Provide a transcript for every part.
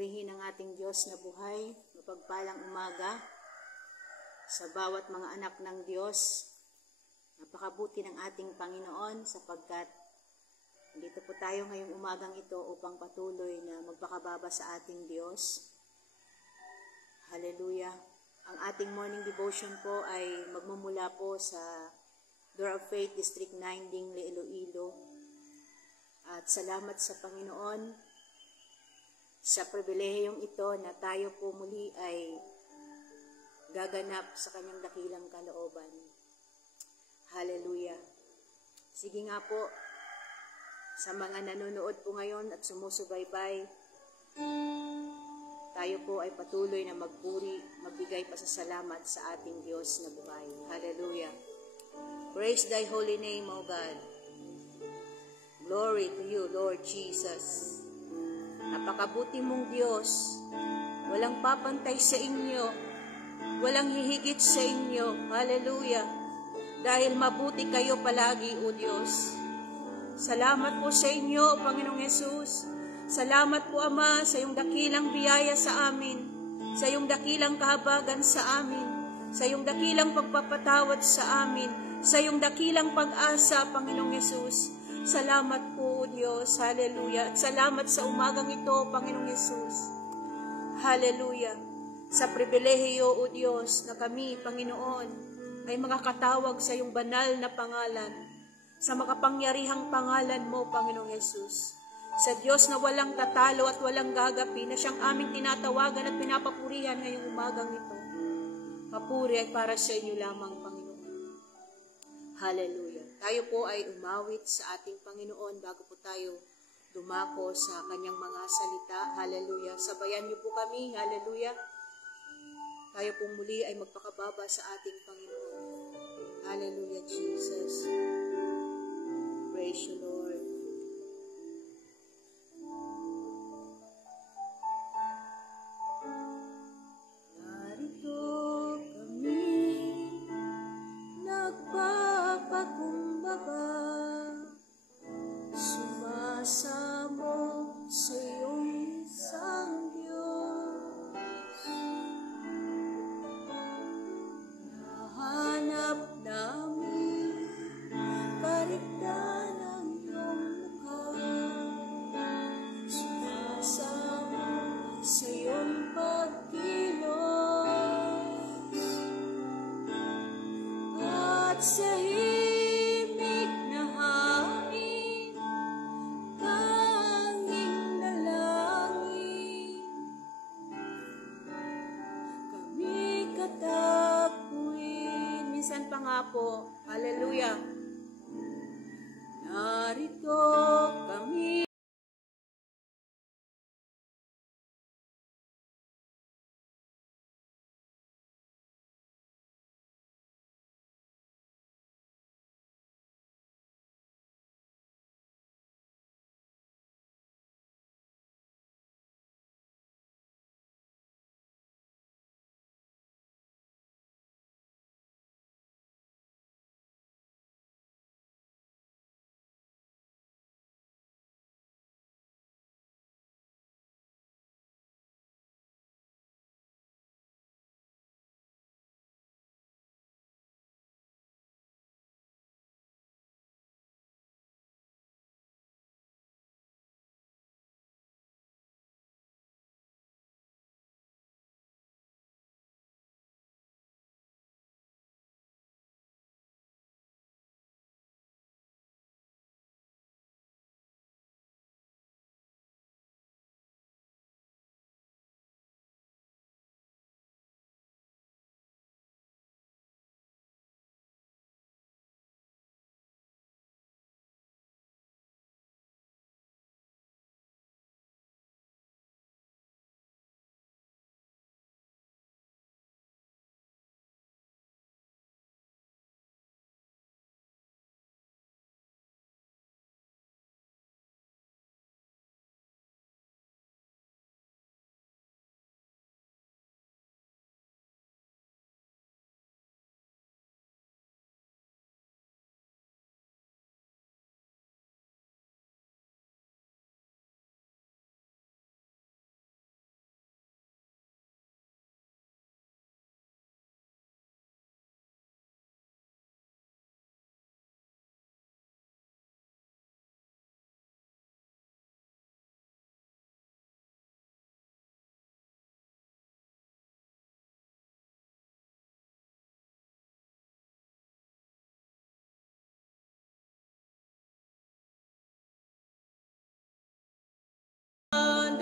Purihin ang ating Diyos na buhay, mapagpalang umaga sa bawat mga anak ng Diyos. Napakabuti ng ating Panginoon sapagkat dito po tayo ngayong umagang ito upang patuloy na magpakababa sa ating Diyos. Hallelujah! Ang ating morning devotion po ay magmumula po sa Door of Faith, District 9, Dingley, Iloilo. At salamat sa Panginoon sa pribilehiyong ito na tayo po muli ay gaganap sa kanyang dakilang kalooban. Hallelujah! Sige nga po, sa mga nanonood po ngayon at sumusubaybay, tayo po ay patuloy na magpuri, magbigay pasasalamat sa ating Diyos na buhay. Hallelujah! Praise thy holy name, O God. Glory to you, Lord Jesus. Napakabuti mong Diyos. Walang papantay sa inyo. Walang hihigit sa inyo. Hallelujah! Dahil mabuti kayo palagi, O Diyos. Salamat po sa inyo, Panginoong Yesus. Salamat po, Ama, sa iyong dakilang biyaya sa amin, sa iyong dakilang kahabagan sa amin, sa iyong dakilang pagpapatawad sa amin, sa iyong dakilang pag-asa, Panginoong Yesus. Salamat po, Diyos. Hallelujah. At salamat sa umagang ito, Panginoong Yesus. Hallelujah. Sa pribilehiyo, O Diyos, na kami, Panginoon, ay makakatawag sa iyong banal na pangalan, sa makapangyarihang pangalan mo, Panginoong Yesus. Sa Diyos na walang tatalo at walang gagapi, na siyang aming tinatawagan at pinapapurihan ngayong umagang ito. Papuri ay para sa inyo lamang, Panginoon. Hallelujah. Tayo po ay umawit sa ating Panginoon bago po tayo dumako sa kanyang mga salita. Hallelujah. Sabayan niyo po kami. Hallelujah. Tayo po muli ay magpakababa sa ating Panginoon. Hallelujah, Jesus. Praise you, Lord. Narito kami, nagpapakumbaba, sumasamo sa iyong isang Diyos. Nahanap namin karigtan ng iyong mukha, sumasamo sa iyong pagkilos, at sa himig na hangin, tanging dalangin, kami katapuin. Minsan pa nga po, hallelujah, narito kami.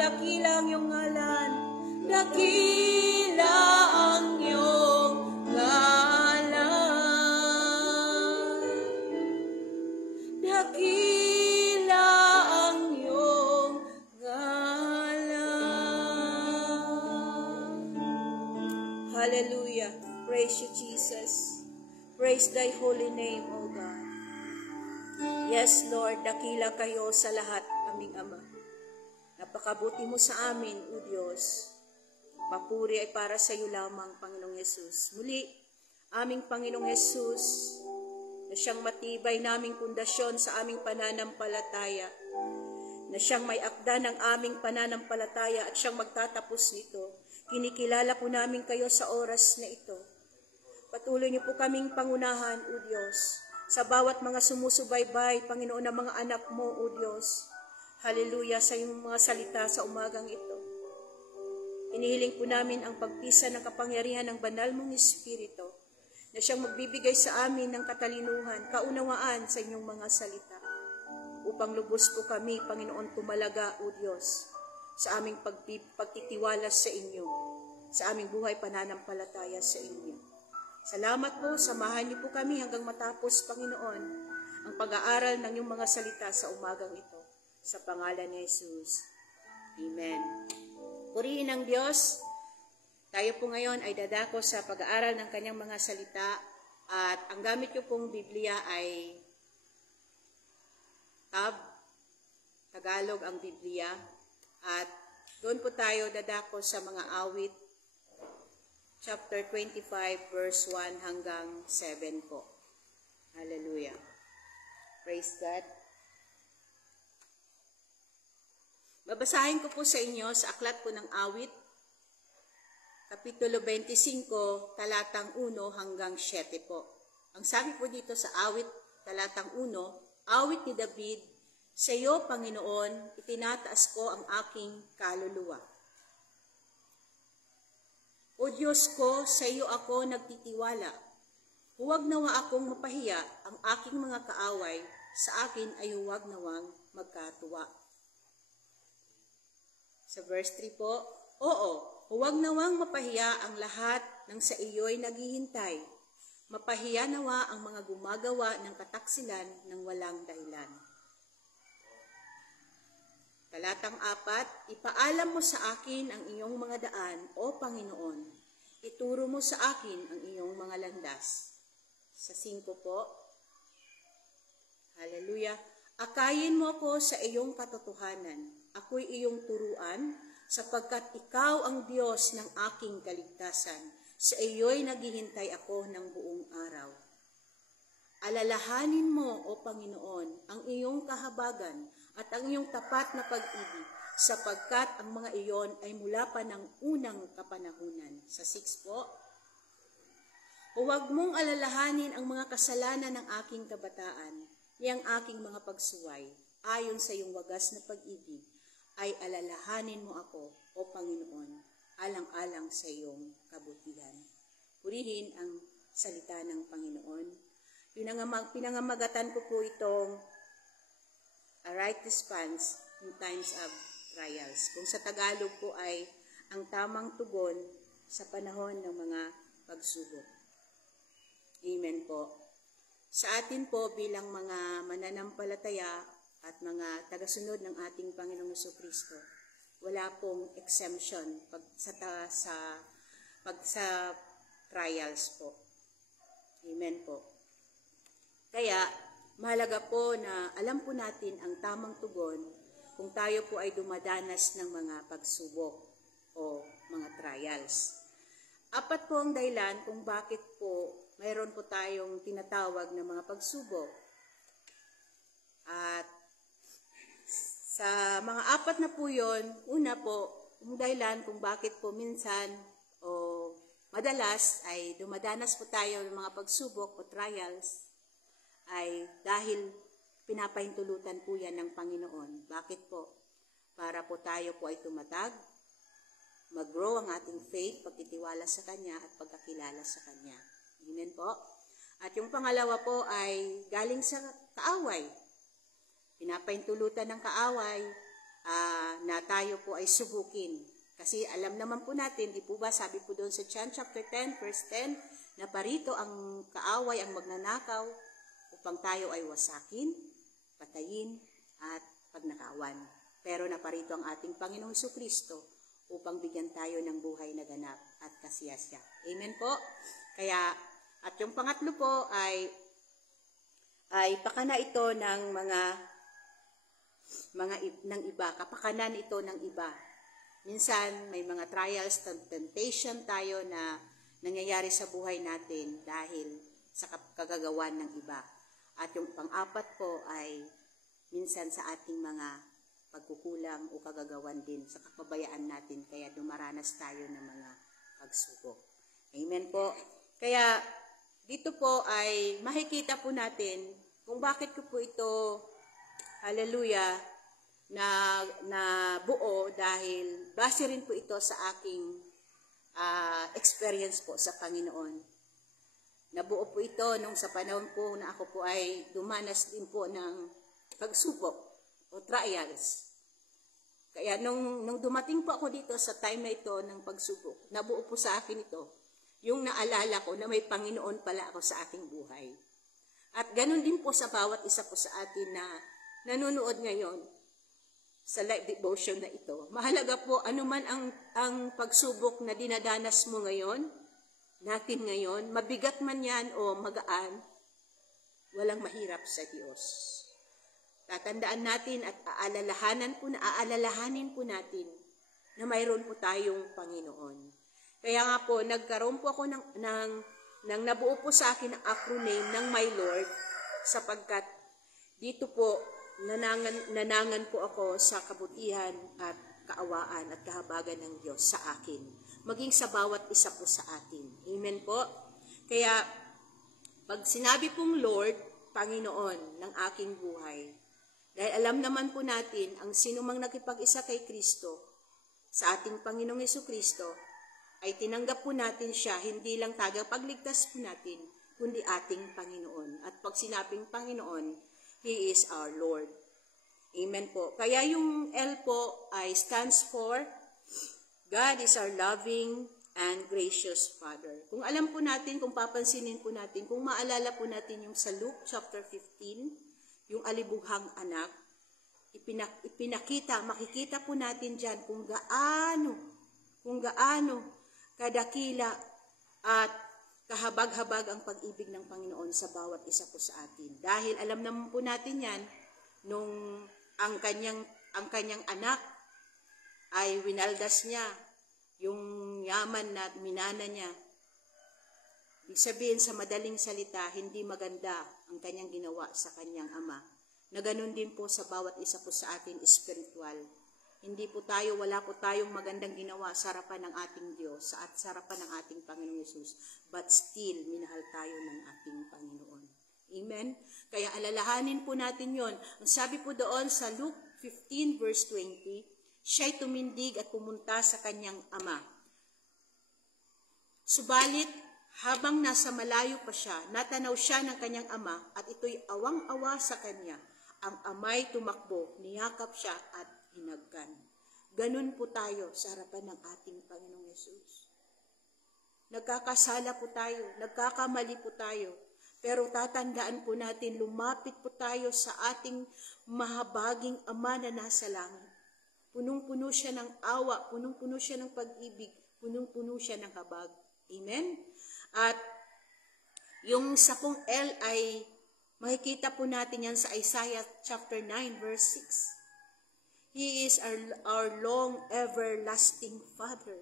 dakila ang iyong ngalan. Dakila ang iyong ngalan. Dakila ang iyong ngalan. Hallelujah. Praise you, Jesus. Praise thy holy name, O God. Yes, Lord, dakila kayo sa lahat, aming Ama. Napakabuti mo sa amin, O Diyos. Papuri ay para sa iyo lamang, Panginoong Yesus. Muli, aming Panginoong Yesus, na siyang matibay naming pundasyon sa aming pananampalataya, na siyang may akda ng aming pananampalataya at siyang magtatapos nito. Kinikilala po namin kayo sa oras na ito. Patuloy niyo po kaming pangunahan, O Diyos, sa bawat mga sumusubaybay, Panginoon, ng mga anak mo, O Diyos. Hallelujah, sa iyong mga salita sa umagang ito. Inihiling po namin ang pagpisa ng kapangyarihan ng banal mong Espiritu, na siyang magbibigay sa amin ng katalinuhan, kaunawaan sa inyong mga salita, upang lubos po kami, Panginoon, tumalaga, O Diyos, sa aming pagtitiwala sa inyo, sa aming buhay pananampalataya sa inyo. Salamat po, samahan niyo po kami hanggang matapos, Panginoon, ang pag-aaral ng iyong mga salita sa umagang ito. Sa pangalan ni Jesus. Amen. Purihin ang Diyos. Tayo po ngayon ay dadako sa pag-aaral ng kanyang mga salita at ang gamit ko pong Biblia ay Tagalog ang Biblia at doon po tayo dadako sa mga awit chapter 25 verse 1 hanggang 7 po. Hallelujah. Praise God. Babasahin ko po sa inyo sa aklat po ng awit, Kapitulo 25, talatang 1 hanggang 7 po. Ang sabi po dito sa awit, talatang 1, awit ni David, sa iyo, Panginoon, itinataas ko ang aking kaluluwa. O Diyos ko, sa iyo ako nagtitiwala. Huwag nawa akong mapahiya, ang aking mga kaaway, sa akin ay huwag nawang magkatuwa. Sa verse 3 po, oo, huwag nawang mapahiya ang lahat ng sa iyo'y naghihintay. Mapahiya nawa ang mga gumagawa ng kataksilan ng walang dahilan. Talatang 4, ipaalam mo sa akin ang iyong mga daan, O Panginoon. Ituro mo sa akin ang iyong mga landas. Sa 5 po, hallelujah, akayin mo ako sa iyong katotohanan. Ako'y iyong turuan, sapagkat ikaw ang Diyos ng aking kaligtasan. Sa iyo'y naghihintay ako ng buong araw. Alalahanin mo, O Panginoon, ang iyong kahabagan at ang iyong tapat na pag-ibig, sapagkat ang mga iyon ay mula pa ng unang kapanahunan. Sa 6 po, huwag mong alalahanin ang mga kasalanan ng aking kabataan, niyang aking mga pagsuway, ayon sa iyong wagas na pag-ibig, ay alalahanin mo ako, O Panginoon, alang-alang sa iyong kabutihan. Purihin ang salita ng Panginoon. Pinangamagatan ko po itong a right response in times of trials. Kung sa Tagalog po ay ang tamang tugon sa panahon ng mga pagsubok. Amen po. Sa atin po bilang mga mananampalataya at mga tagasunod ng ating Panginoong Jesucristo, wala pong exemption pag sa trials po. Amen po. Kaya, mahalaga po na alam po natin ang tamang tugon kung tayo po ay dumadanas ng mga pagsubok o mga trials. 4 po ang dahilan kung bakit po mayroon po tayong tinatawag na mga pagsubok. At sa mga 4 na po yun, una po, ang dahilan kung bakit po minsan o madalas ay dumadanas po tayo ng mga pagsubok o trials, ay dahil pinapahintulutan po yan ng Panginoon. Bakit po? Para po tayo po ay tumatag, mag-grow ang ating faith, pagtitiwala sa Kanya at pagkakilala sa Kanya. Amen po? At yung pangalawa po ay galing sa kaaway. Pinapahintulutan ng kaaway na tayo po ay subukin. Kasi alam naman po natin, di po ba, sabi po doon sa John chapter 10, verse 10, na parito ang kaaway, ang magnanakaw, upang tayo ay wasakin, patayin, at pagnakawan. Pero naparito ang ating Panginoong Jesucristo upang bigyan tayo ng buhay na ganap at kasiyasya. Amen po? Kaya, at yung pangatlo po ay pakana ito ng ng iba, kapakanan ito ng iba. Minsan may mga trials, temptation tayo na nangyayari sa buhay natin dahil sa kagagawan ng iba. At yung pang-apat po ay minsan sa ating mga pagkukulang o kagagawan din sa kapabayaan natin, kaya dumaranas tayo ng mga pagsubok. Amen po. Kaya dito po ay makikita po natin kung bakit ko po ito, hallelujah, na buo, dahil base rin po ito sa aking experience po sa Panginoon. Nabuo po ito nung sa panahon po na ako po ay dumanas din po ng pagsubok o trials. Kaya nung dumating po ako dito sa time na ito ng pagsubok, nabuo po sa akin ito, yung naalala ko na may Panginoon pala ako sa aking buhay. At ganun din po sa bawat isa po sa atin na nanonood ngayon sa live devotion na ito. Mahalaga po anuman ang pagsubok na dinadanas mo ngayon, natin ngayon, mabigat man yan o magaan, walang mahirap sa Diyos. Tatandaan natin at aalalahanin po natin na mayroon po tayong Panginoon. Kaya nga po, nagkaroon po ako ng nabuo po sa akin ang acronym ng My Lord, sapagkat dito po nanangan po ako sa kabutihan at kaawaan at kahabagan ng Diyos sa akin, maging sa bawat isa po sa atin. Amen po? Kaya, pag sinabi pong Lord, Panginoon ng aking buhay, dahil alam naman po natin, ang sinumang nakipag-isa kay Kristo, sa ating Panginoong Jesucristo, ay tinanggap po natin siya, hindi lang tagapagligtas po natin, kundi ating Panginoon. At pag sinabing Panginoon, He is our Lord. Amen po. Kaya yung L po ay stands for God is our loving and gracious Father. Kung alam po natin, kung papansinin po natin, kung maalala po natin yung sa Luke chapter 15, yung alibughang anak, makikita po natin dyan kung gaano kadakila at kahabag-habag ang pag-ibig ng Panginoon sa bawat isa po sa atin. Dahil alam naman po natin yan, nung ang kanyang anak ay winaldas niya, yung yaman na minana niya. Ibig sabihin, sa madaling salita, hindi maganda ang kanyang ginawa sa kanyang ama. Na ganun din po sa bawat isa po sa atin spiritual. Wala po tayong magandang ginawa sa harapan ng ating Diyos at sa harapan ng ating Panginoon Yesus, but still, minahal tayo ng ating Panginoon. Amen? Kaya alalahanin po natin yon. Ang sabi po doon sa Luke 15 verse 20, siya'y tumindig at pumunta sa kanyang ama. Subalit, habang nasa malayo pa siya, natanaw siya ng kanyang ama at ito'y awang-awa sa kanya. Ang ama'y tumakbo, niyakap siya at hinagkan. Ganun po tayo sa harapan ng ating Panginoong Yesus. Nagkakasala po tayo, nagkakamali po tayo, pero tatandaan po natin, lumapit po tayo sa ating mahabaging Ama na nasa langit. Punong-puno siya ng awa, punong-puno siya ng pag-ibig, punong-puno siya ng habag. Amen? At yung sa pong L ay makikita po natin yan sa Isaiah chapter 9 verse 6. He is our long everlasting Father.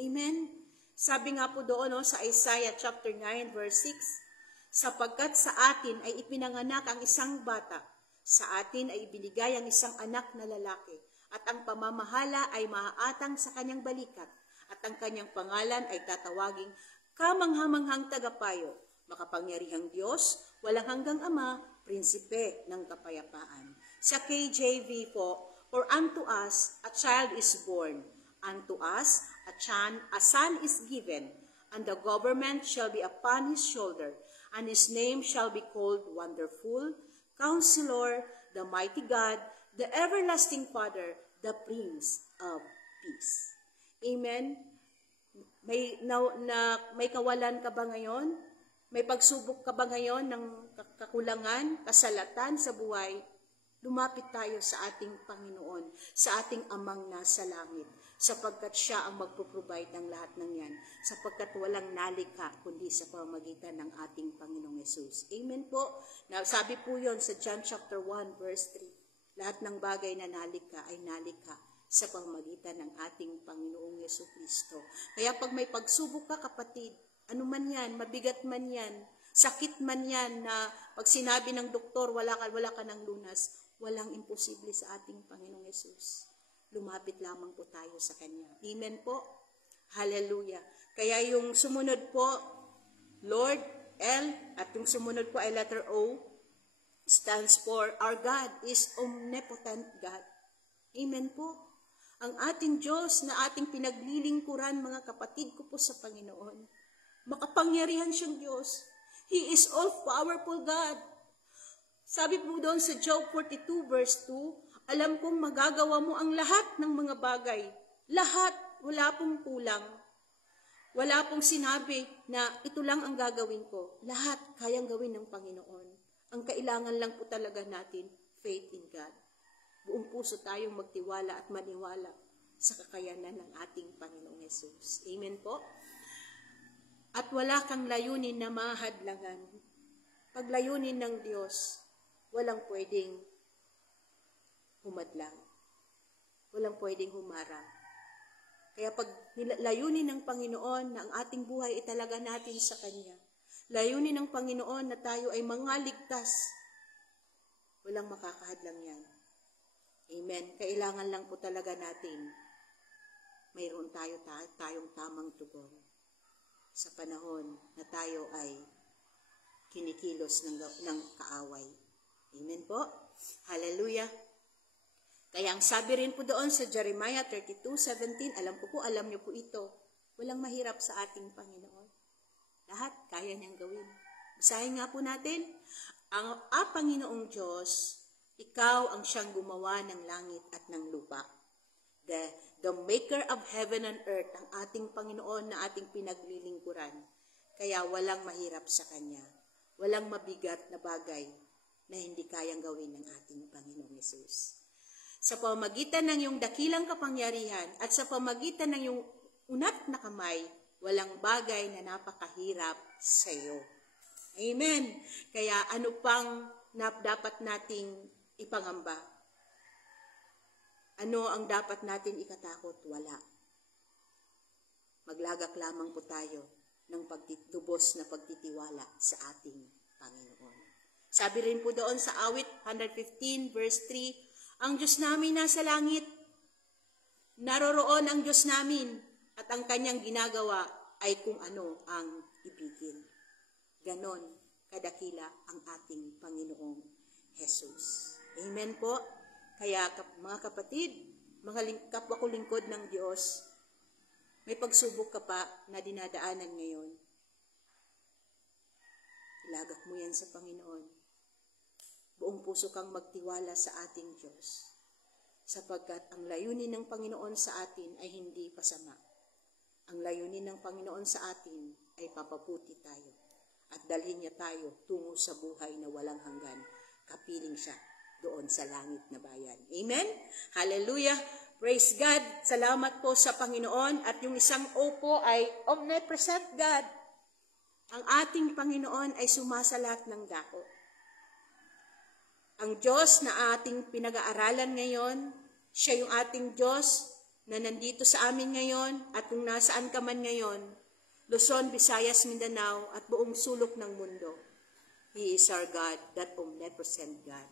Amen? Sabi nga po doon sa Isaiah chapter 9 verse 6, sapagkat sa atin ay ipinanganak ang isang bata, sa atin ay ibinigay ang isang anak na lalaki, at ang pamamahala ay maaatang sa kanyang balikat, at ang kanyang pangalan ay tatawaging kamanghamanghang tagapayo, makapangyarihang Diyos, walang hanggang Ama, prinsipe ng kapayapaan. Sa KJV po, for unto us a child is born, unto us a son is given, and the government shall be upon his shoulder, and his name shall be called Wonderful, Counselor, the mighty God, the everlasting Father, the Prince of Peace. Amen? May kawalan ka ba ngayon? May pagsubok ka ba ngayon ng kakulangan, kasalatan sa buhay? Lumapit tayo sa ating Panginoon, sa ating Amang nasa langit, sapagkat Siya ang magpo-provide ng lahat ng yan, sapagkat walang nalikha kundi sa pamamagitan ng ating Panginoong Yesus. Amen po. Sabi po yon sa John chapter 1 verse 3. Lahat ng bagay na nalikha ay nalikha sa pamamagitan ng ating Panginoong Yesu Kristo. Kaya pag may pagsubok ka, kapatid, ano man yan, mabigat man yan, sakit man yan, na pag sinabi ng doktor, wala ka ng lunas, walang imposible sa ating Panginoong Yesus. Lumapit lamang po tayo sa Kanya. Amen po. Hallelujah. Kaya yung sumunod po, Lord, L, at yung sumunod po ay letter O, stands for our God is omnipotent God. Amen po. Ang ating Diyos na ating pinaglilingkuran, mga kapatid ko po sa Panginoon, makapangyarihan siyang Diyos. He is all-powerful God. Sabi po doon sa Job 42 verse 2, alam kong magagawa mo ang lahat ng mga bagay. Lahat, wala pong kulang. Wala pong sinabi na ito lang ang gagawin ko. Lahat kayang gawin ng Panginoon. Ang kailangan lang po talaga natin, faith in God. Buong puso tayong magtiwala at maniwala sa kakayanan ng ating Panginoong Yesus. Amen po. At wala kang layunin na mahadlangan. Pag layunin ng Diyos, walang pwedeng humadlang. Walang pwedeng humarang. Kaya pag layunin ng Panginoon na ang ating buhay italaga natin sa Kanya, layunin ng Panginoon na tayo ay mangaligtas, walang makakahadlang yan. Amen. Kailangan lang po talaga natin mayroon tayong tamang tugon sa panahon na tayo ay kinikilos ng kaaway. Amen po. Hallelujah. Kaya ang sabi rin po doon sa Jeremiah 32:17, alam niyo po ito, walang mahirap sa ating Panginoon. Lahat kaya niyang gawin. Basahin nga po natin, ang Panginoong Diyos, ikaw ang siyang gumawa ng langit at ng lupa. The maker of heaven and earth, ang ating Panginoon na ating pinaglilingkuran. Kaya walang mahirap sa Kanya. Walang mabigat na bagay na hindi kayang gawin ng ating Panginoong Yesus. Sa pamamagitan ng iyong dakilang kapangyarihan at sa pamamagitan ng iyong unat na kamay, walang bagay na napakahirap sa iyo. Amen. Kaya ano pang dapat nating ipangamba? Ano ang dapat natin ikatakot? Wala. Maglagak lamang po tayo ng pagtitubos na pagtitiwala sa ating Panginoon. Sabi rin po doon sa awit 115 verse 3, ang Diyos namin nasa langit, naroroon ang Diyos namin at ang Kanyang ginagawa ay kung ano ang ibigin. Ganon kadakila ang ating Panginoong Jesus. Amen po. Kaya mga kapatid, mga kapwa ko lingkod ng Diyos, may pagsubok ka pa na dinadaanan ngayon. Ilagak mo yan sa Panginoon. Buong puso kang magtiwala sa ating Diyos, sapagkat ang layunin ng Panginoon sa atin ay hindi pasama. Ang layunin ng Panginoon sa atin ay papabuti tayo at dalhin niya tayo tungo sa buhay na walang hanggan. Kapiling siya doon sa langit na bayan. Amen? Hallelujah! Praise God! Salamat po sa Panginoon. At yung isang O po ay omnipresent God. Ang ating Panginoon ay sumasa lahat ng dako. Ang Diyos na ating pinag-aaralan ngayon, siya yung ating Diyos na nandito sa amin ngayon at kung nasaan ka man ngayon, Luzon, Visayas, Mindanao at buong sulok ng mundo. He is our God, that omnipresent God.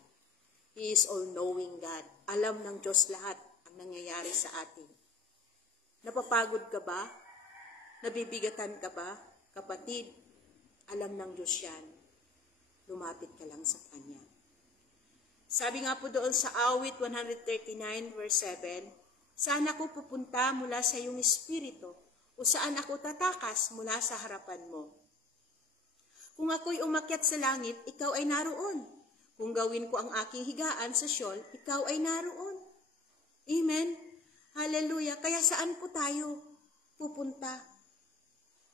He is all-knowing God. Alam ng Diyos lahat ang nangyayari sa atin. Napapagod ka ba? Nabibigatan ka ba? Kapatid, alam ng Diyos yan. Lumapit ka lang sa Kanya. Sabi nga po doon sa awit 139 verse 7, saan ako pupunta mula sa iyong espiritu o saan ako tatakas mula sa harapan mo? Kung ako'y umakyat sa langit, ikaw ay naroon. Kung gawin ko ang aking higaan sa Sheol, ikaw ay naroon. Amen? Hallelujah. Kaya saan po tayo pupunta?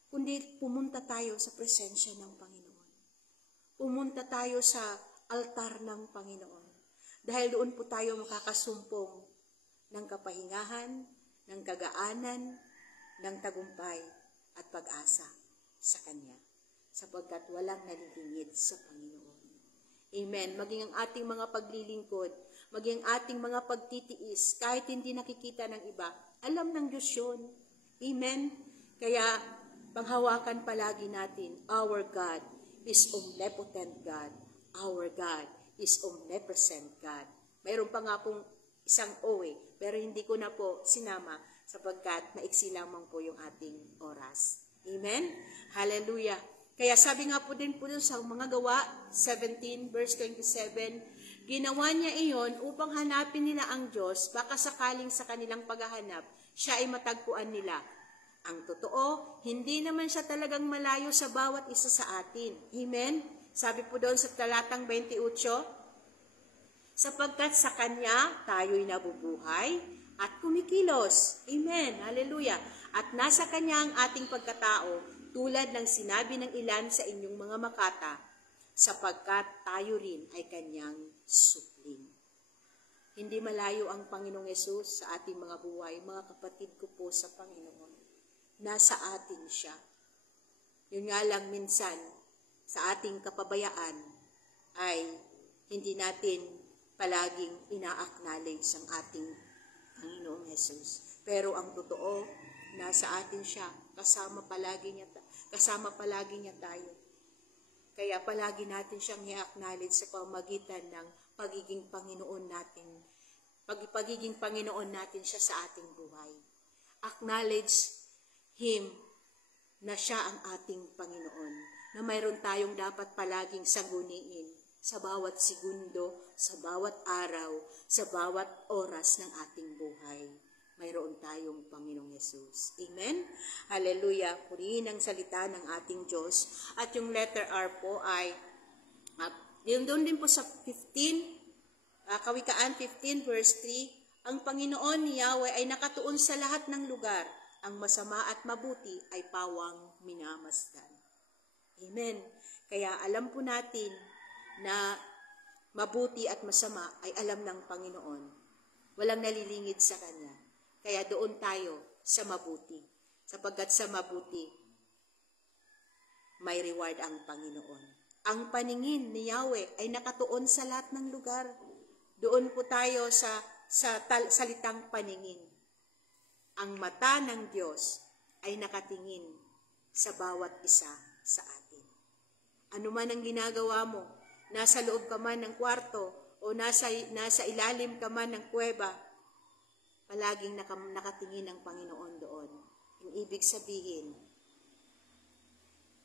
Kundi pumunta tayo sa presensya ng Panginoon. Pumunta tayo sa altar ng Panginoon. Dahil doon po tayo makakasumpong ng kapahingahan, ng kagaanan, ng tagumpay at pag-asa sa Kanya. Sapagkat walang nalilingid sa Panginoon. Amen. Maging ang ating mga paglilingkod, maging ang ating mga pagtitiis, kahit hindi nakikita ng iba, alam ng Diyos yun. Amen. Kaya, panghawakan palagi natin, our God is omnipotent God. Our God is omnipresent God. Mayroon pa nga pong isang O pero hindi ko na po sinama sapagkat maiksi lamang po yung ating oras. Amen? Hallelujah. Kaya sabi nga po din po sa mga gawa, 17 verse 27, ginawa niya iyon upang hanapin nila ang Diyos, baka sakaling sa kanilang paghahanap, siya ay matagpuan nila. Ang totoo, hindi naman siya talagang malayo sa bawat isa sa atin. Amen? Sabi po doon sa talatang 28, sapagkat sa Kanya tayo'y nabubuhay at kumikilos. Amen. Hallelujah. At nasa Kanya ang ating pagkatao, tulad ng sinabi ng ilan sa inyong mga makata, sapagkat tayo rin ay Kanyang supling. Hindi malayo ang Panginoong Yesus sa ating mga buhay. Mga kapatid ko po sa Panginoon, nasa atin siya. Yun nga lang minsan, sa ating kapabayaan, ay hindi natin palaging ina-acknowledge ang ating Panginoong Yesus. Pero ang totoo, nasa atin siya, kasama palagi niya tayo. Kaya palagi natin siyang i-acknowledge sa pamagitan ng pagiging Panginoon natin. Pagiging Panginoon natin siya sa ating buhay. Acknowledge Him na siya ang ating Panginoon. Na mayroon tayong dapat palaging sangguniin sa bawat segundo, sa bawat araw, sa bawat oras ng ating buhay. Mayroon tayong Panginoong Yesus. Amen? Hallelujah. Purihin ang salita ng ating Diyos. At yung letter R po ay, doon din po sa 15, Kawikaan 15 verse 3, ang Panginoon ni Yahweh ay nakatuon sa lahat ng lugar. Ang masama at mabuti ay pawang minamasdan. Amen. Kaya alam po natin na mabuti at masama ay alam ng Panginoon. Walang nalilingid sa Kanya. Kaya doon tayo sa mabuti. Sapagkat sa mabuti, may reward ang Panginoon. Ang paningin ni Yahweh ay nakatuon sa lahat ng lugar. Doon po tayo sa salitang paningin. Ang mata ng Diyos ay nakatingin sa bawat isa sa atin. Ano man ang ginagawa mo, nasa loob ka man ng kwarto o nasa ilalim ka man ng kuweba, palaging nakatingin ang Panginoon doon. Yung ibig sabihin,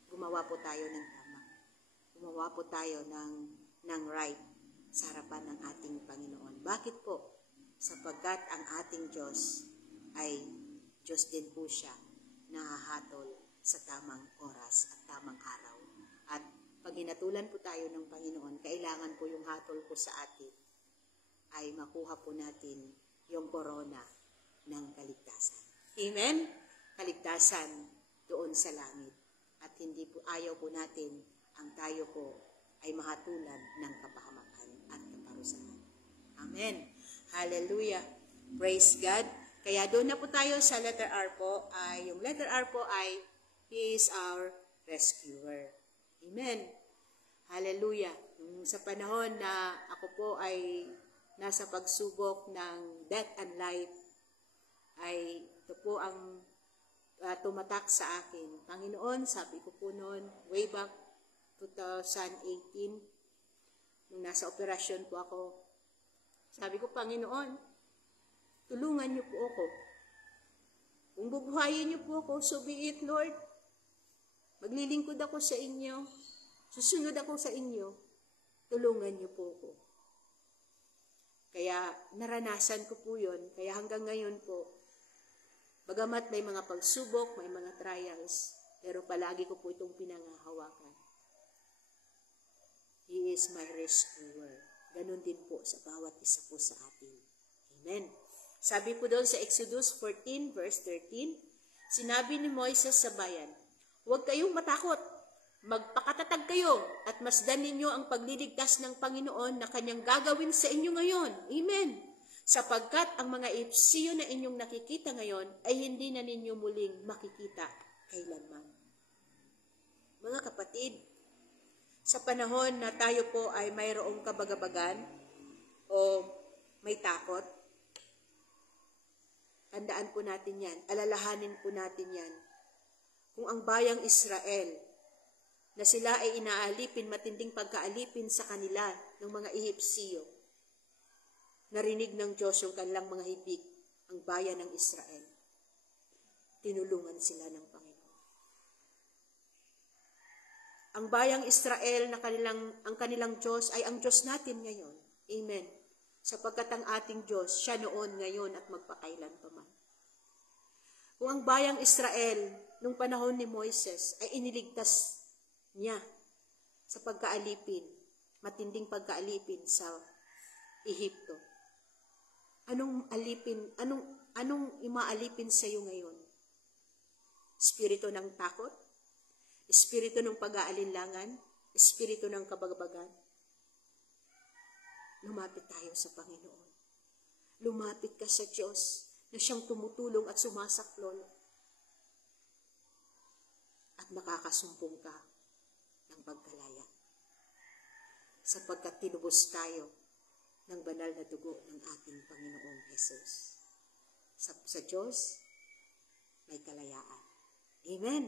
gumawa po tayo ng tama. Gumawa po tayo ng right sa harapan ng ating Panginoon. Bakit po? Sapagkat ang ating Diyos ay Diyos din po siya na hahatol sa tamang oras at tamang araw. At pag hinatulan po tayo ng Panginoon, kailangan po yung hatol po sa atin ay makuha po natin yung korona ng kaligtasan. Amen? Kaligtasan doon sa langit. At hindi po ayaw po natin ang tayo po ay mahatulan ng kapahamakan at kaparusahan. Amen. Hallelujah. Praise God. Kaya doon na po tayo sa letter R po. Yung letter R po ay He is our rescuer. Amen. Hallelujah. Sa panahon na ako po ay nasa pagsubok ng death and life, ay ito po ang tumatak sa akin. Panginoon, sabi ko po noon, way back 2018, nung nasa operasyon po ako, sabi ko, Panginoon, tulungan niyo po ako. Kung bubuhayin niyo po ako, so be it, Lord. Maglilingkod ako sa inyo. Susunod ako sa inyo. Tulungan niyo po ako. Kaya naranasan ko po yun. Kaya hanggang ngayon po, bagamat may mga pagsubok, may mga trials, pero palagi ko po itong pinangahawakan. He is my rescuer. Ganon din po sa bawat isa po sa atin. Amen. Sabi po doon sa Exodus 14 verse 13, sinabi ni Moises sa bayan, huwag kayong matakot. Magpakatatag kayo at masdan ninyo ang pagliligtas ng Panginoon na kanyang gagawin sa inyo ngayon. Amen. Sapagkat ang mga Epsiyo na inyong nakikita ngayon ay hindi na ninyo muling makikita kailanman. Mga kapatid, sa panahon na tayo po ay mayroong kabagabagan o may takot, tandaan po natin yan, alalahanin po natin yan. Kung ang bayang Israel, na sila ay inaalipin, matinding pagkaalipin sa kanila ng mga Ehipsiyo, narinig ng Diyos yung kanilang mga hibik, ang bayan ng Israel. Tinulungan sila ng Panginoon. Ang bayang Israel na ang kanilang Diyos ay ang Diyos natin ngayon. Amen. Sapagkat ang ating Diyos, siya noon, ngayon at magpakailan pa man. Kung ang bayang Israel, nung panahon ni Moises, ay iniligtas niya sa pagkaalipin, matinding pagkaalipin sa Ehipto. Anong imaalipin sa iyo ngayon? Espiritu ng takot? Espiritu ng pag-aalinlangan? Espiritu ng kabagabagan? Lumapit tayo sa Panginoon. Lumapit ka sa Diyos na siyang tumutulong at sumasaklolo. At makakasumpong ka ng pagkalaya. Sapagkat tinubos tayo ng banal na dugo ng ating Panginoong Jesus. Sa Diyos, may kalayaan. Amen.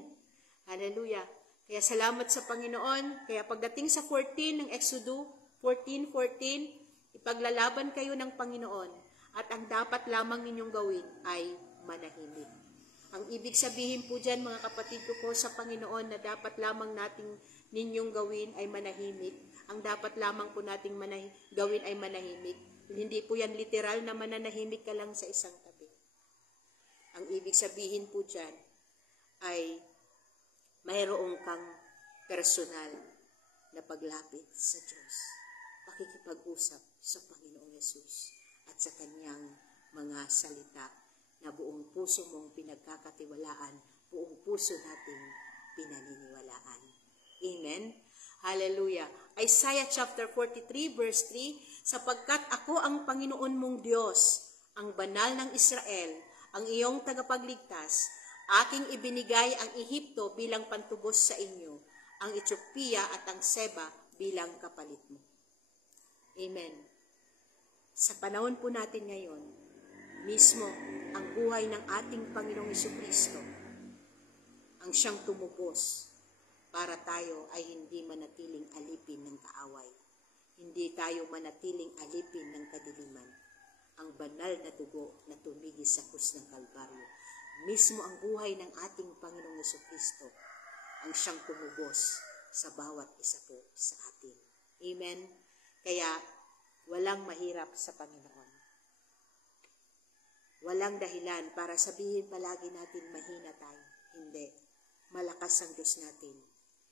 Hallelujah. Kaya salamat sa Panginoon. Kaya pagdating sa 14 ng Exodus 14:14, ipaglalaban kayo ng Panginoon at ang dapat lamang ninyong gawin ay manahimik. Ang ibig sabihin po dyan, mga kapatid ko sa Panginoon, na dapat lamang ninyong gawin ay manahimik. Ang dapat lamang po nating gawin ay manahimik. Hindi po yan literal na mananahimik ka lang sa isang tabi. Ang ibig sabihin po dyan ay mayroong kang personal na paglapit sa Diyos. Pakikipag-usap sa Panginoong Yesus at sa kanyang mga salita na buong puso mong pinagkakatiwalaan, buong puso nating pinaniniwalaan. Amen. Hallelujah. Isaiah chapter 43 verse 3, sapagkat ako ang Panginoon mong Diyos, ang banal ng Israel, ang iyong tagapagligtas, aking ibinigay ang Ehipto bilang pantubos sa inyo, ang Ethiopia at ang Seba bilang kapalit mo. Amen. Sa panahon po natin ngayon, mismo ang buhay ng ating Panginoong Jesucristo ang siyang tumubos para tayo ay hindi manatiling alipin ng kaaway. Hindi tayo manatiling alipin ng kadiliman. Ang banal na dugo na tumigis sa krus ng Kalbaryo. Mismo ang buhay ng ating Panginoong Jesucristo ang siyang tumubos sa bawat isa po sa atin. Amen? Kaya walang mahirap sa Panginoon. Walang dahilan para sabihin palagi natin mahina tayo. Hindi. Malakas ang Diyos natin.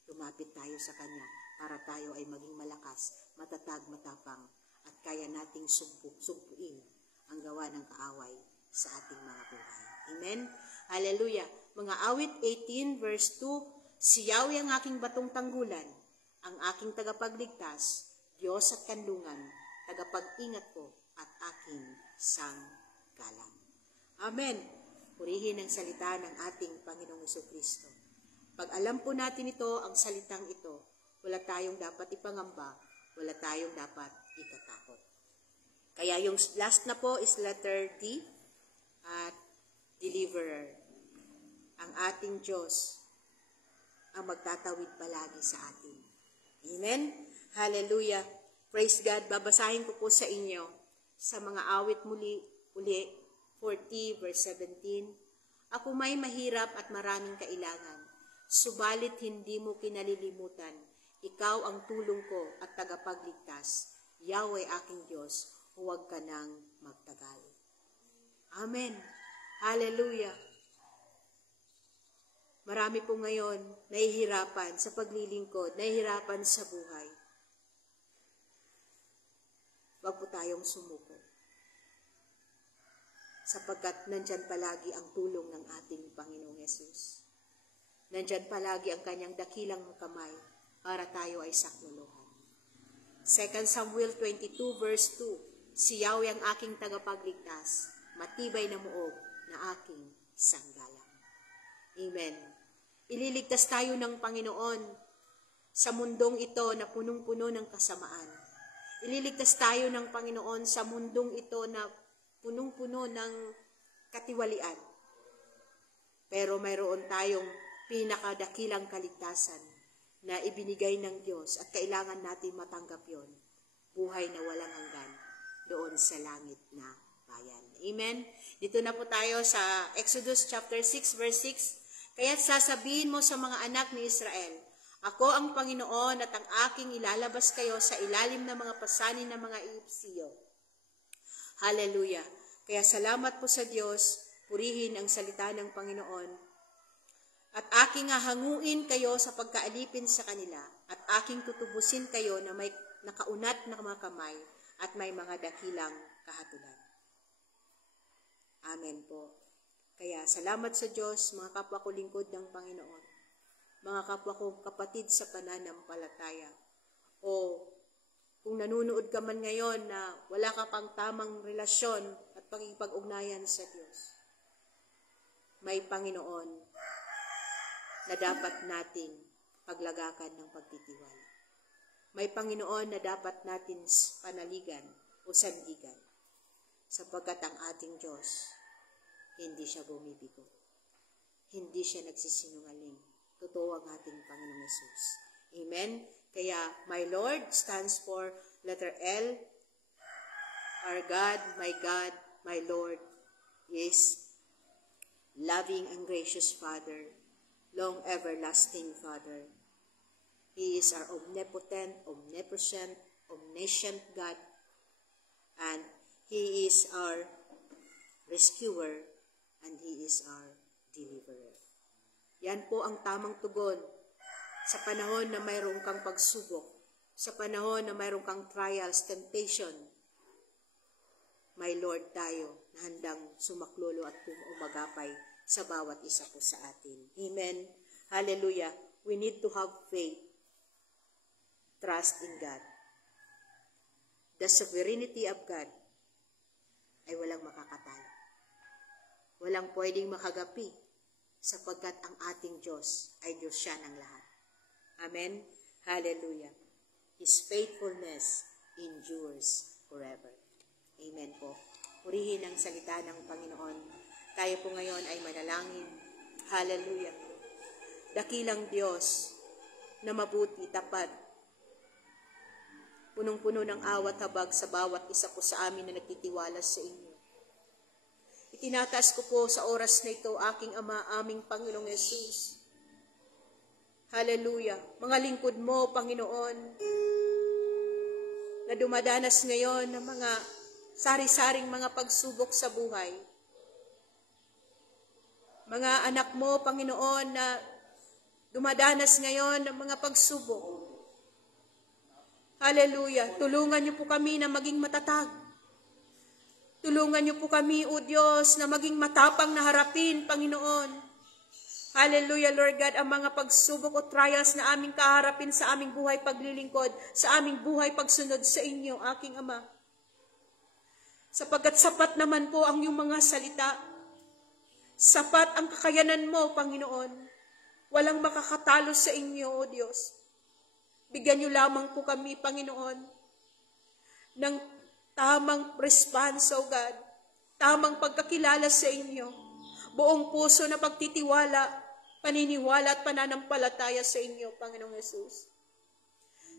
Lumapit tayo sa Kanya para tayo ay maging malakas, matatag, matapang, at kaya nating sumpuin ang gawa ng kaaway sa ating mga buhay. Amen? Hallelujah. Mga awit 18 verse 2, si Yahweh ang aking batong tanggulan, ang aking tagapagligtas, Diyos at kanlungan, tagapag-ingat ko at aking sanggalang. Amen. Purihin ang salita ng ating Panginoong Jesucristo. Pag alam po natin ito, ang salitang ito, wala tayong dapat ipangamba, wala tayong dapat ikatakot. Kaya yung last na po is letter D, at deliverer. Ang ating Diyos ang magtatawid palagi sa atin. Amen? Hallelujah. Praise God. Babasahin ko po sa inyo sa mga awit uli, 40 verse 17. Ako may mahirap at maraming kailangan, subalit hindi mo kinalilimutan. Ikaw ang tulong ko at tagapagligtas. Yahweh aking Diyos, huwag ka nang magtagal. Amen. Hallelujah. Marami po ngayon nahihirapan sa paglilingkod, nahihirapan sa buhay. Huwag po tayong sumuko. Sapagkat nandyan palagi ang tulong ng ating Panginoong Yesus. Nandyan palagi ang kanyang dakilang kamay para tayo ay saklolohan. 2 Samuel 22 verse 2, si Yahweh ang aking tagapagligtas, matibay na muog na aking sanggalang. Amen. Ililigtas tayo ng Panginoon sa mundong ito na punong-puno ng kasamaan. Ililigtas tayo ng Panginoon sa mundong ito na punong-puno ng katiwalian. Pero mayroon tayong pinakadakilang kaligtasan na ibinigay ng Diyos at kailangan natin matanggap yon. Buhay na walang hanggan doon sa langit na bayan. Amen? Dito na po tayo sa Exodus chapter 6 verse 6. Kaya't sasabihin mo sa mga anak ni Israel, ako ang Panginoon at ang aking ilalabas kayo sa ilalim ng mga pasanin ng mga Egyptiyo. Hallelujah. Kaya salamat po sa Diyos, purihin ang salita ng Panginoon. At aking hahanguin kayo sa pagkaalipin sa kanila, at aking tutubusin kayo na may nakaunat na mga kamay at may mga dakilang kahatulan. Amen po. Kaya salamat sa Diyos, mga kapwa ko lingkod ng Panginoon, mga kapwa ko kapatid sa pananampalataya, o kung nanunood ka man ngayon na wala ka pang tamang relasyon at pagkikipag-ugnayan sa Diyos, may Panginoon na dapat nating paglagakan ng pagtitiwala. May Panginoon na dapat natin panaligan o sandigan, sapagkat ang ating Diyos, hindi siya bumibigo. Hindi siya nagsisinungaling. Totoo ang ating Panginoong Yesus. Amen? Kaya, my Lord stands for letter L. Our God, my Lord is loving and gracious Father, long everlasting Father. He is our omnipotent, omnipresent, omniscient God, and He is our rescuer, and He is our deliverer. Yan po ang tamang tugon sa panahon na mayroong kang pagsubok, sa panahon na mayroong kang trials, temptation. My Lord tayo na handang sumaklolo at umagapay sa bawat isa po sa atin. Amen. Hallelujah. We need to have faith, trust in God. The sovereignty of God ay walang makakatalo. Walang pwedeng makagapi sapagkat ang ating Diyos ay Diyos siya ng lahat. Amen? Hallelujah. His faithfulness endures forever. Amen po. Purihin ang salita ng Panginoon. Tayo po ngayon ay manalangin. Hallelujah. Dakilang Diyos na mabuti, tapat, punong-puno ng awat habag sa bawat isa po sa amin na nagtitiwala sa inyo. Itinataas ko po sa oras na ito, aking Ama, aming Panginoong Yesus. Hallelujah. Mga lingkod mo, Panginoon, na dumadanas ngayon ng mga sari-saring mga pagsubok sa buhay. Mga anak mo, Panginoon, na dumadanas ngayon ng mga pagsubok. Hallelujah. Tulungan niyo po kami na maging matatag. Tulungan niyo po kami, O Diyos, na maging matapang na harapin, Panginoon. Hallelujah, Lord God, ang mga pagsubok o trials na aming kaharapin sa aming buhay paglilingkod, sa aming buhay pagsunod sa inyo, aking Ama. Sapagkat sapat naman po ang iyong mga salita. Sapat ang kakayanan mo, Panginoon. Walang makakatalo sa inyo, O Diyos. Bigyan niyo lamang po kami, Panginoon, ng tamang response, O God, tamang pagkakilala sa inyo, buong puso na pagtitiwala, paniniwala at pananampalataya sa inyo, Panginoong Yesus.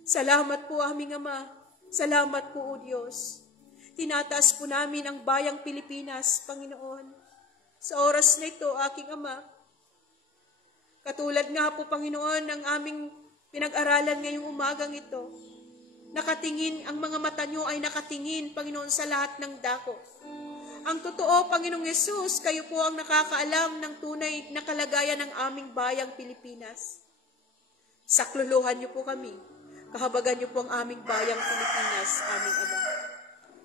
Salamat po, aming Ama. Salamat po, O Diyos. Tinataas po namin ang bayang Pilipinas, Panginoon. Sa oras na ito, aking Ama, katulad nga po, Panginoon, ng aming pinag-aralan ngayong umagang ito, nakatingin, ang mga mata niyo ay nakatingin, Panginoon, sa lahat ng dako. Ang totoo, Panginoong Yesus, kayo po ang nakakaalam ng tunay na kalagayan ng aming bayang Pilipinas. Sakluluhan niyo po kami. Kahabagan niyo po ang aming bayang Pilipinas, aming Ama.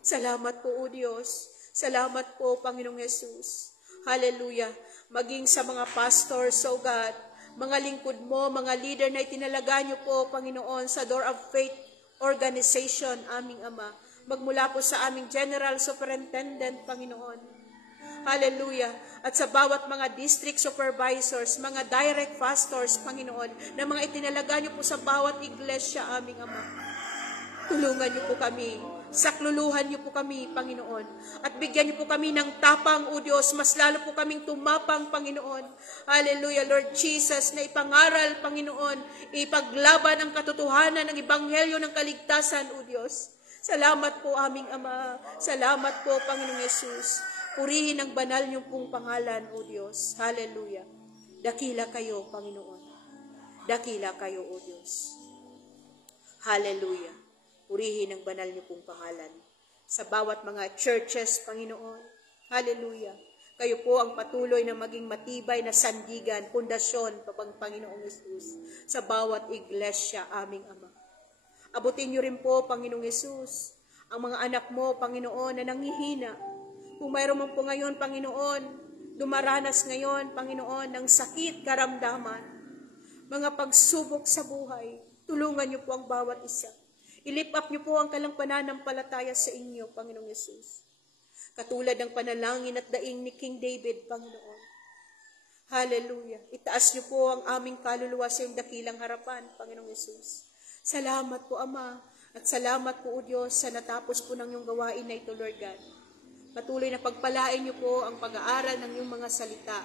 Salamat po, O Diyos. Salamat po, Panginoong Yesus. Hallelujah. Maging sa mga pastors, O God, mga lingkod mo, mga leader na itinalaga niyo po, Panginoon, sa Door of Faith Organization, aming Ama. Magmula po sa aming General Superintendent, Panginoon. Hallelujah. At sa bawat mga district supervisors, mga direct pastors, Panginoon, na mga itinalaga niyo po sa bawat iglesia, aming Ama. Tulungan niyo po kami. Sakluluhan niyo po kami, Panginoon. At bigyan niyo po kami ng tapang, O Diyos. Mas lalo po kaming tumapang, Panginoon. Hallelujah, Lord Jesus, na ipangaral, Panginoon. Ipaglaban ang katotohanan ng Ebanghelyo ng kaligtasan, O Diyos. Salamat po, aming Ama. Salamat po, Panginoong Yesus. Purihin ang banal niyo pong pangalan, O Diyos. Hallelujah. Dakila kayo, Panginoon. Dakila kayo, O Diyos. Hallelujah. Purihin ang banal niyo pong pangalan. Sa bawat mga churches, Panginoon. Hallelujah. Kayo po ang patuloy na maging matibay na sandigan, pundasyon, Panginoong Yesus, sa bawat iglesia, aming Ama. Abutin niyo rin po, Panginoong Yesus, ang mga anak mo, Panginoon, na nanghihina. Kung mayroon mo po ngayon, Panginoon, dumaranas ngayon, Panginoon, ng sakit, karamdaman, mga pagsubok sa buhay, tulungan niyo po ang bawat isa. I-lift up niyo po ang kalang pananampalataya sa inyo, Panginoong Yesus. Katulad ng panalangin at daing ni King David, Panginoon. Hallelujah. Itaas niyo po ang aming kaluluwa sa iyong dakilang harapan, Panginoong Yesus. Salamat po, Ama. At salamat po, O Diyos, sa natapos po ng iyong gawain na ito, Lord God. Patuloy na pagpalain niyo po ang pag-aaral ng iyong mga salita,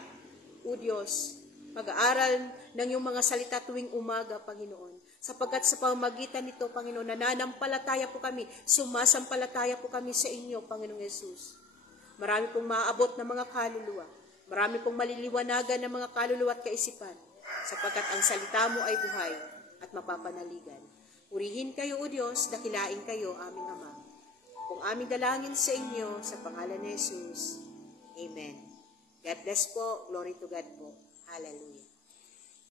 O Diyos. Pag-aaral ng iyong mga salita tuwing umaga, Panginoon. Sapagkat sa pamamagitan nito, Panginoon, nananampalataya po kami, sumasampalataya po kami sa inyo, Panginoong Yesus. Marami pong maaabot na mga kaluluwa. Marami pong maliliwanagan ng mga kaluluwa at kaisipan, sapagkat ang salita mo ay buhay at mapapanaligan. Purihin kayo, O Diyos, dakilain kayo, aming Ama. Kung aming dalangin sa inyo, sa pangalan ni Jesus. Amen. God bless po. Glory to God po. Hallelujah.